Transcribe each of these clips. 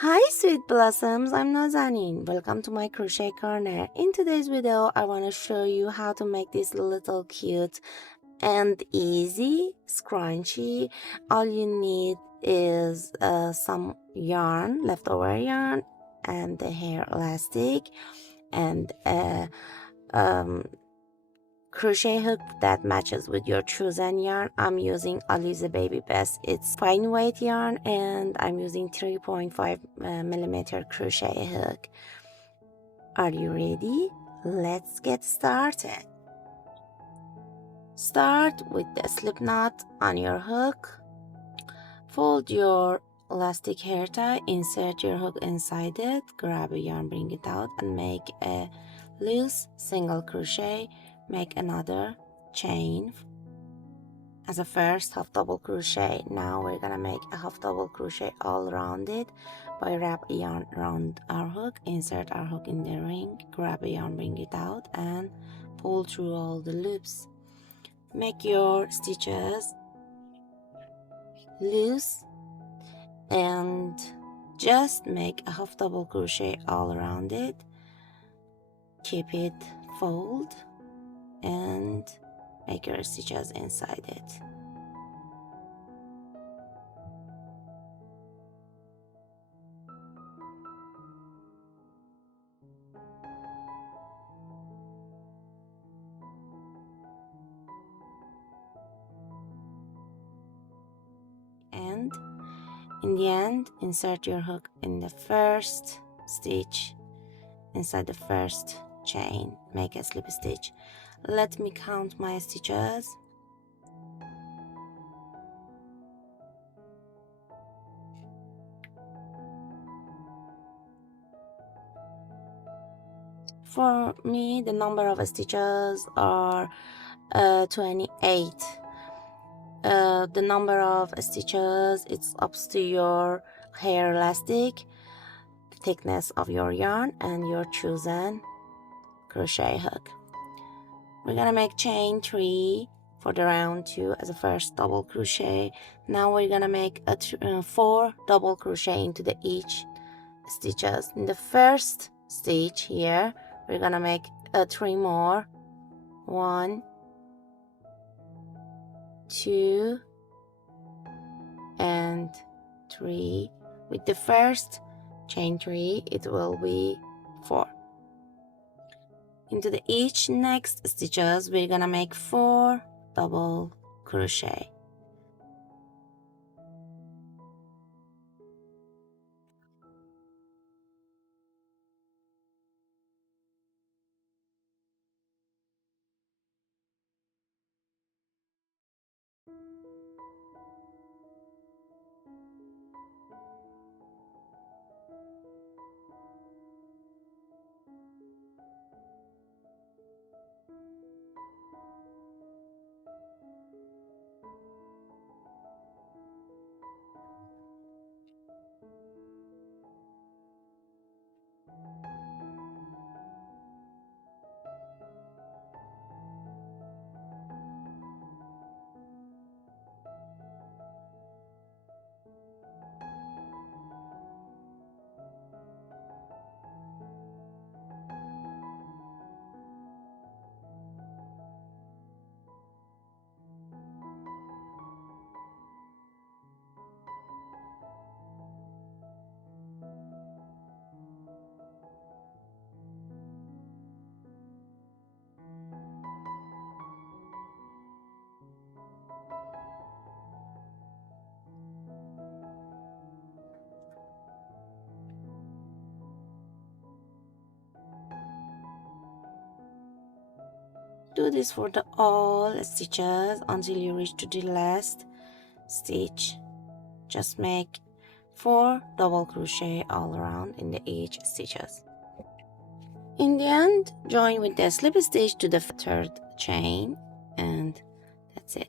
Hi sweet blossoms, I'm Nazanin. Welcome to my crochet corner. In today's video, I want to show you how to make this little cute and easy scrunchie. All you need is some yarn, leftover yarn, and the hair elastic, and um, crochet hook that matches with your chosen yarn. I'm using Alize Baby Best. It's fine weight yarn, and I'm using 3.5 millimeter crochet hook. Are you ready? Let's get started. Start with the slip knot on your hook. Fold your elastic hair tie, insert your hook inside it, grab a yarn, bring it out, and make a loose single crochet. Make another chain as a first half double crochet. Now we're gonna make a half double crochet all around it by wrap a yarn around our hook, insert our hook in the ring, grab a yarn, bring it out, and pull through all the loops. Make your stitches loose and just make a half double crochet all around it. Keep it fold and make your stitches inside it. And in the end, insert your hook in the first stitch inside the first chain. Make a slip stitch. Let me count my stitches. For me, the number of stitches are 28. The number of stitches, it's up to your hair elastic, the thickness of your yarn, and your chosen crochet hook. We're gonna make chain 3 for the round 2 as a first double crochet. Now we're gonna make a 4 double crochet into the each stitches. In the first stitch here, we're gonna make 3 more. 1, 2, and 3. With the first chain 3, it will be 4. Into the each next stitches, we're gonna make 4 double crochet. Do this for the all stitches until you reach to the last stitch. Just make 4 double crochet all around in the each stitches. In the end, join with the slip stitch to the third chain, and that's it.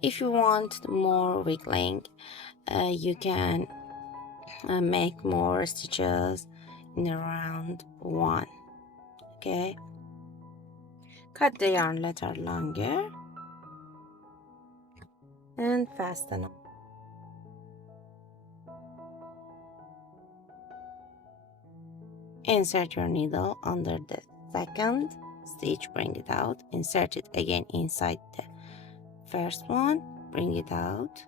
If you want more wiggling, you can make more stitches in around 1. Okay, cut the yarn letter longer and fasten up. Insert your needle under the second stitch, bring it out, insert it again inside the first one, bring it out,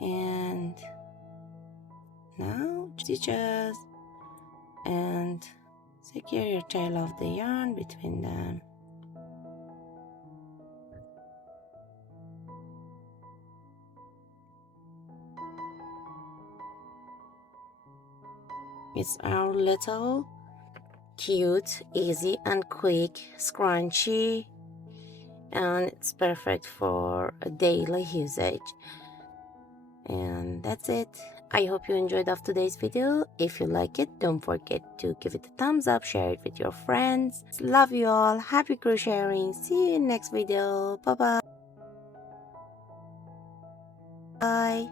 and now stitches and secure your tail of the yarn between them. It's our little cute, easy and quick scrunchie, and it's perfect for a daily usage. And that's it. I hope you enjoyed of today's video. If you like it, don't forget to give it a thumbs up, share it with your friends. Love you all. Happy crocheting. See you in next video. Bye bye.